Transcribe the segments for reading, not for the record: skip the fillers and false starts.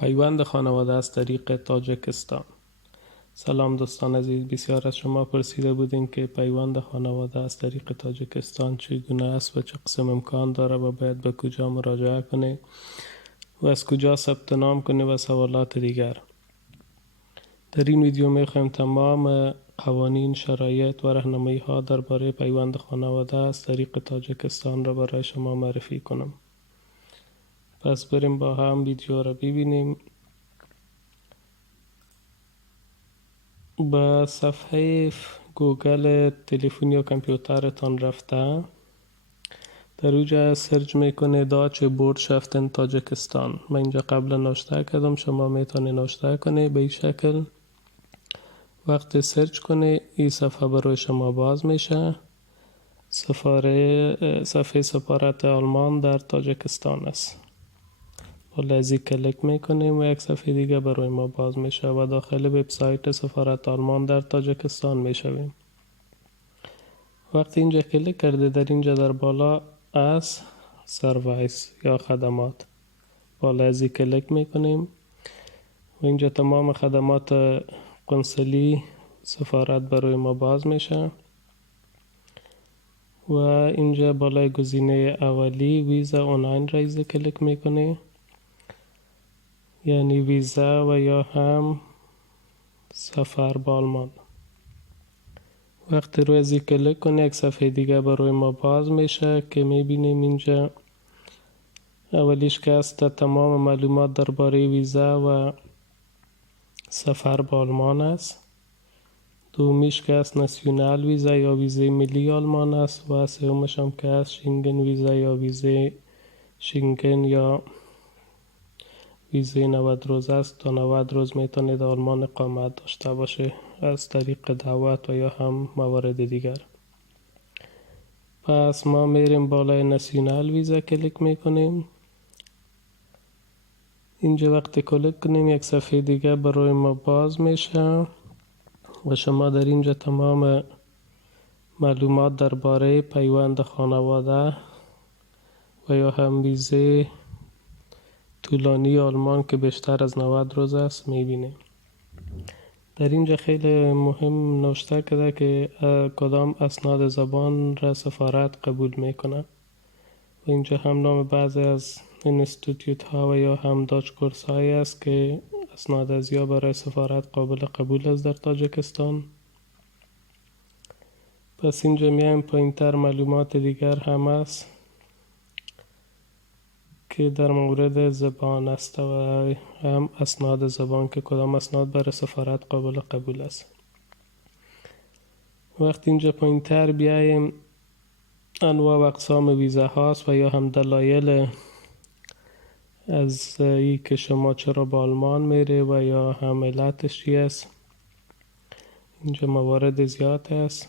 پیوند خانواده از طریق تاجیکستان. سلام دوستان عزیز، بسیار از شما پرسیده بودین که پیوند خانواده از طریق تاجیکستان چگونه است و چه قسم امکان داره و باید به کجا مراجعه کنه و از کجا ثبت نام کنه و سوالات دیگر. در این ویدیو میخوایم تمام قوانین، شرایط و راهنمایی ها درباره پیوند خانواده از طریق تاجیکستان را برای شما معرفی کنم. پس بریم با هم ویدیو را ببینیم. به صفحه گوگل تلفن یا کامپیوترتان رفته در اوجا سرچ میکنه داچ بورشافتن تاجیکستان. من اینجا قبلا نوشته کردم، شما میتونه نوشته کنه به این شکل. وقتی سرچ کنه این صفحه برای شما باز میشه. صفحه سفارت آلمان در تاجیکستان است. بالا از این کلیک میکنیم و یک صفحه دیگه برای ما باز میشه و داخل وبسایت سفارت آلمان در تاجیکستان میشویم. وقتی اینجا کلیک کرده در اینجا در بالا از سرویس یا خدمات بالا از این کلیک میکنیم و اینجا تمام خدمات قنصلی سفارت برای ما باز میشه و اینجا بالای گزینه اولی ویزا اونلاین رایز کلیک میکنه، یعنی ویزا و یا هم سفر به آلمان. وقتی روی ازی کلیک کنه یک صفحه دیگه برای ما باز میشه که میبینیم اینجا اولیش که است تمام معلومات درباره ویزا و سفر به آلمان است. دومیش که است ناسیونال ویزا یا ویزه ملی آلمان است و سومش هم که است شنگن ویزا یا ویزه شنگن یا ویزه 90 روز است. تا 90 روز میتونه در آلمان اقامت داشته باشه از طریق دعوت و یا هم موارد دیگر. پس ما میریم بالای ناسیونال ویزا کلیک میکنیم. اینجا وقتی کلیک کنیم یک صفحه دیگه برای ما باز میشه و شما در اینجا تمام معلومات درباره پیوند خانواده و یا هم ویزه طولانی آلمان که بیشتر از 90 روز است میبینیم. در اینجا خیلی مهم نوشته کرده که کدام اسناد زبان را سفارت قبول میکنه و اینجا هم نام بعضی از انستیتوت ها و یا هم داچ کورس های است که اسناد از یا برای سفارت قابل قبول است در تاجیکستان. پس اینجا میایم پایینتر معلومات دیگر هم است که در مورد زبان است و هم اسناد زبان که کدام اسناد برای سفارت قابل قبول است. وقتی اینجا پایینتر بیایم انواع و اقسام ویزا هاست و یا هم دلایل از ای که شما چرا به آلمان میره و یا هم علتش چی است. اینجا موارد زیاد است.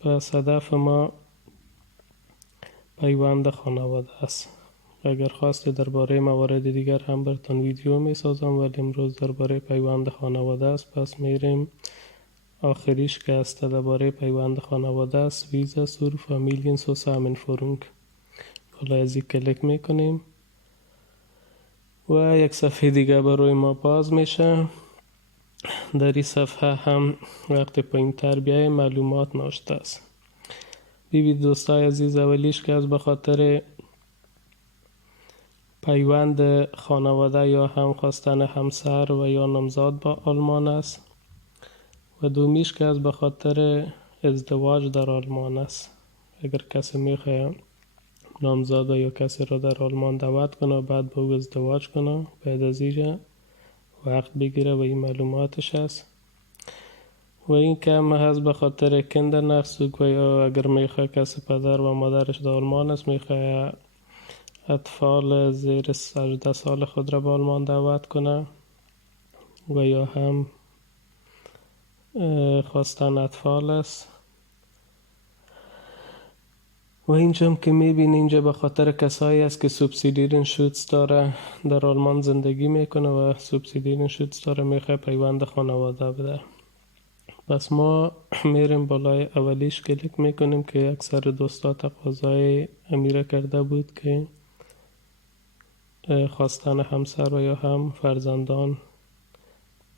پس هدف ما پیوند خانواده است. اگر خواستید درباره موارد دیگر هم براتون ویدیو میسازم، ولی امروز درباره پیوند خانواده است. پس میریم آخریش که است درباره پیوند خانواده است ویزا سور فامیلین سوسامنفورنگ. بالا از این کلیک میکنیم و یک صفحه دیگه برای ما باز میشه. در این صفحه هم وقتی پایینتر بیایم معلومات نوشته است. ببینید دوستای عزیز، اولیش که از به خاطر پیوند خانواده یا هم خواستن همسر و یا نامزاد با آلمان است و دومیش که از به خاطر ازدواج در آلمان است. اگر کسی میخواه نامزاد یا کسی را در آلمان دعوت کنه و بعد با او ازدواج کنه، بعد از اینجا وقت بگیره و این معلوماتش است. و این که هم هست به خاطر کندر نفسوک و یا اگر میخواه کسی پدر و مادرش در آلمان است میخواه اطفال زیر 18 سال خود را به آلمان دعوت کنه و یا هم خواستن اطفال است. و اینجا هم که میبینی اینجا به خاطر کسایی است که سوبسیدیرن شوتس داره در آلمان زندگی میکنه و سوبسیدیرن شوتس داره میخواه پیوند خانواده بده. پس ما میریم بالای اولیش کلیک میکنیم که اکثر دوستا تقاضای امیره کرده بود که خواستن همسر و یا هم فرزندان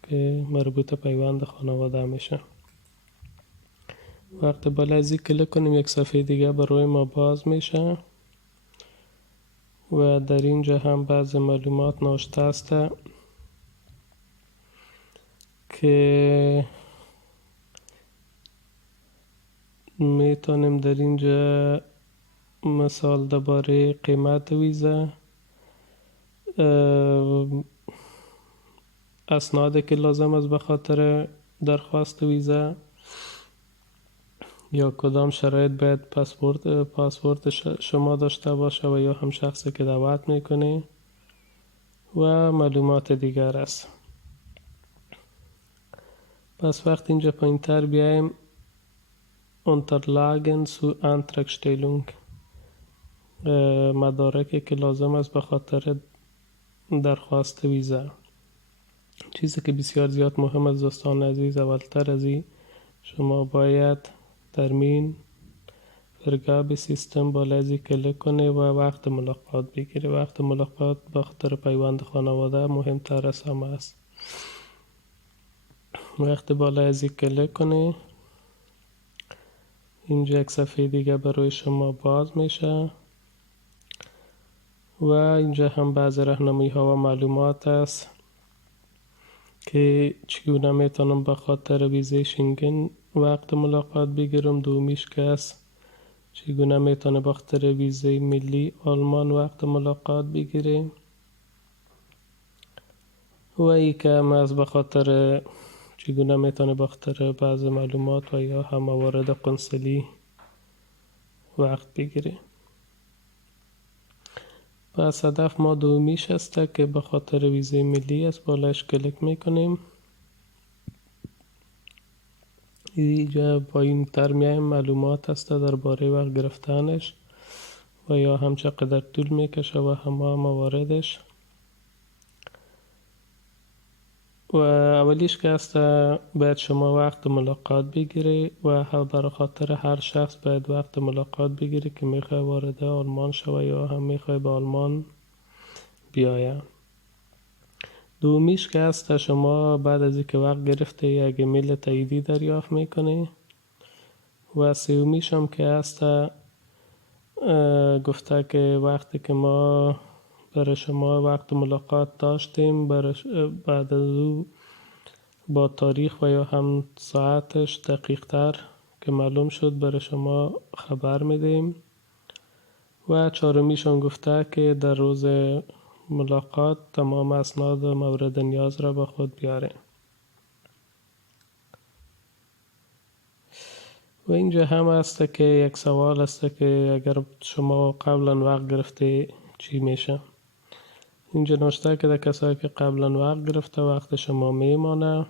که مربوط پیوند خانواده میشه. وقتی بالازی کلیک کنیم یک صفحه دیگه برای ما باز میشه و در اینجا هم بعض معلومات نوشته است که میتونیم در اینجا مثال درباره قیمت ویزا، اسنادی که لازم است به خاطر درخواست ویزا، یا کدام شرایط باید پاسپورت شما داشته باشه و یا هم شخصی که دعوت میکنه و معلومات دیگر است. پس وقت اینجا پایینتر بیایم Unterlagen zu Antragstellung، مدارکی که لازم است به خاطر درخواست ویزا، چیزی که بسیار زیاد مهم است دوستان عزیز. اولتر از این شما باید ترمین فرگاب سیستم بالازی کلیک کنه و وقت ملاقات بگیره. وقت ملاقات به خاطر پیوند خانواده مهمتر از همه است. وقت بالازی کلیک کنه اینجا یک صفحه دیگه برای شما باز میشه و اینجا هم بعض راهنمایی ها و معلومات است که چگونه میتونم به خاطر ویزای شنگن وقت ملاقات بگیرم. دومیش که است چگونه میتونه به خاطر ویزای ملی آلمان وقت ملاقات بگیره و ای که هم از به خاطر چگونه میتونه به خاطر بعض معلومات و یا هم موارد قنصلی وقت بگیره. پس هدف ما دومیش است که به خاطر ویزای ملی است. بالاش کلیک میکنیم. اینجا با این تر میایم معلومات است درباره وقت گرفتنش و یا هم چقدر طول میکشه و همه مواردش. و اولیش که است باید شما وقت ملاقات بگیری و برای خاطر هر شخص باید وقت ملاقات بگیری که میخواه وارد آلمان شوه یا هم میخواه به آلمان بیایه. دومیش که است شما بعد از اینکه وقت گرفته یک ایمیل تاییدی دریافت میکنی و سومیش هم که است گفته که وقتی که ما برای شما وقت ملاقات داشتیم بعد از او با تاریخ و یا هم ساعتش دقیق تر که معلوم شد برای شما خبر میدیم. و چهارمیش هم گفته که در روز ملاقات تمام اسناد مورد نیاز را با خود بیاره. و اینجا هم است که یک سوال است که اگر شما قبلا وقت گرفته چی میشه. اینجا نوشته که در کسایی که قبلا وقت گرفته وقت شما میمانه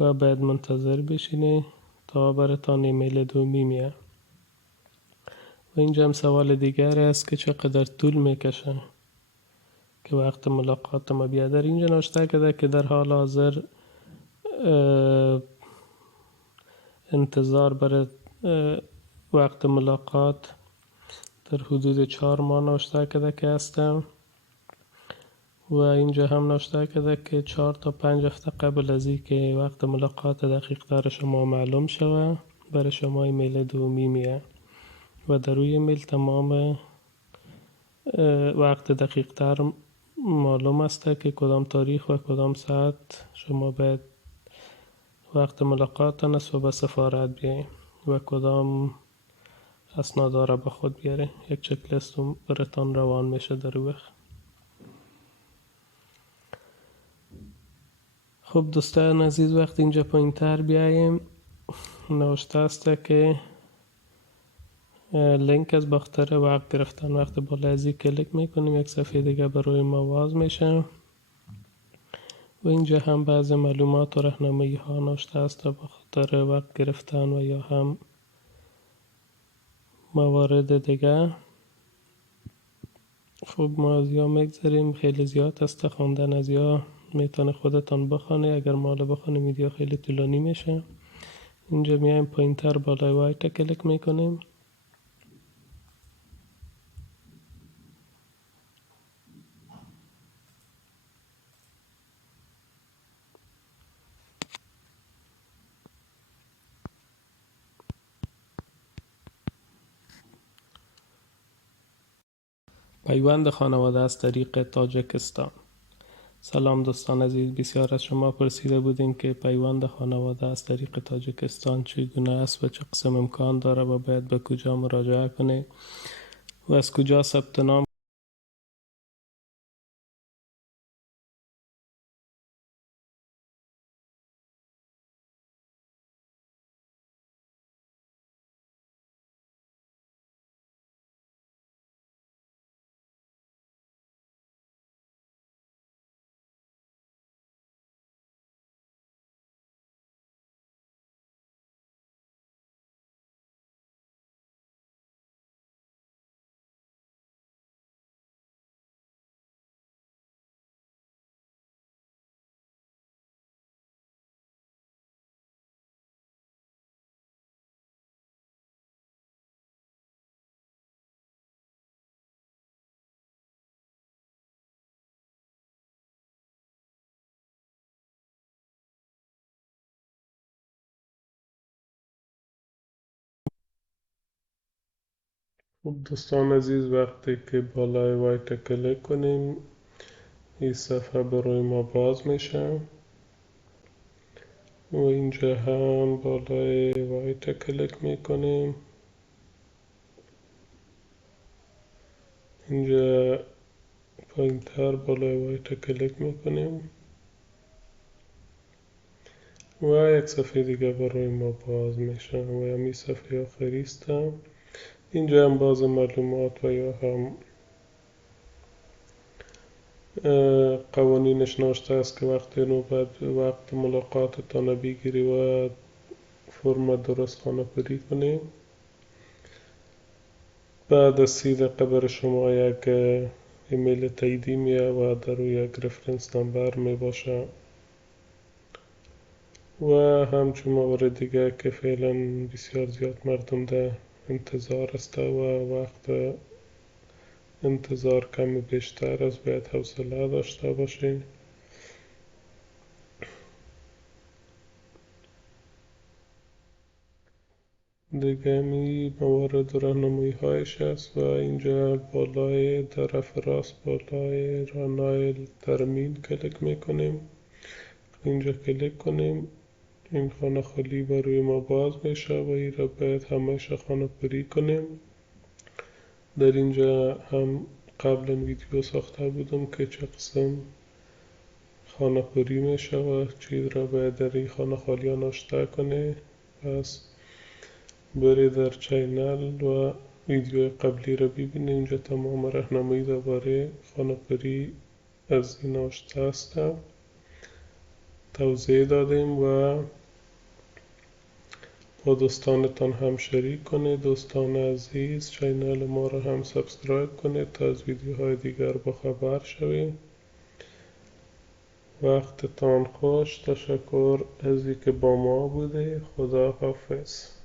و باید منتظر بشینی تا براتان ایمیل دومی میاد. و اینجا هم سوال دیگر است که چقدر طول میکشه که وقت ملاقات ما بیاد. در اینجا نوشته که در حال حاضر انتظار برای وقت ملاقات در حدود 4 ماه نوشته که هستم. و اینجا هم نوشته که 4 تا 5 هفته قبل از این که وقت ملاقات دقیق تر شما معلوم شوه برای شما ایمیل دومی میاد و در روی ایمیل تمام وقت دقیق تر معلوم است که کدام تاریخ و کدام ساعت شما باید وقت ملاقات است و به سفارت بیاییم و کدام اسنادا را به خود بیاره. یک چک لیست براتان روان میشه در وقت. خب دوستان عزیز وقت اینجا پایین تر بیاییم نوشته است که لینک از بخاطر وقت گرفتن. وقت بالا ازی کلیک میکنیم یک صفحه دیگه برای ما باز میشه و اینجا هم بعض معلومات و راهنمایی ها نوشته است به خاطر وقت گرفتن و یا هم موارد دیگه. خب ما از یا میگذاریم، خیلی زیاد است خواندن، از یا میتونه خودتان بخونه. اگر مال بخونه ویدیو خیلی طولانی میشه. اینجا میایم پایین تر بالای وایت کلیک میکنیم پیوند خانواده از طریق تاجیکستان. سلام دوستان عزیز، بسیار از شما پرسیده بودین که پیوند خانواده از طریق تاجیکستان چگونه است و چه قسم امکان داره و باید به کجا مراجعه کنه و از کجا ثبت نام. خب دوستان عزیز، وقتی که بالای وایت کلیک کنیم این صفحه برای ما باز میشه و اینجا هم بالای وایت کلیک میکنیم. اینجا پایین تر بالای وایت کلیک میکنیم و یک صفحه دیگه برای ما باز میشه و همین صفحه آخری است. اینجا هم باز معلومات و یا هم قوانینش نوشته است که وقتی نوبت وقت ملاقاتتان بگیری و فرم درست خانه پری کنی. بعد از 30 دقیقه برای شما یک ایمیل تاییدی میاد و در روی یک رفرنس نمبر می باشه و همچون موارد دیگه که فعلا بسیار زیاد مردم در انتظار است و وقت انتظار کمی بیشتر از باید حوصله داشته باشین. دیگه می موارد راهنمایی هایش است و اینجا بالای طرف راست بالای رانای ترمیم کلیک میکنیم. اینجا کلیک کنیم، این خانه خالی برای ما باز میشه و این را باید همیشه خانه پری کنیم. در اینجا هم قبلا ویدیو ساخته بودم که چه قسم خانه پری میشه و چیز را باید در این خانه خالی ها نوشته کنه. پس برید در چینل و ویدیو قبلی را ببینید. اینجا تمام راهنمایی درباره خانه پری از این نوشته است، توضیح دادیم و با دوستانتان هم شریک کنید. دوستان عزیز، چینل ما را هم سابسکرایب کنید تا از ویدیوهای دیگر با خبر شوید. وقتتان خوش. تشکر از اینکه با ما بوده. خدا حافظ.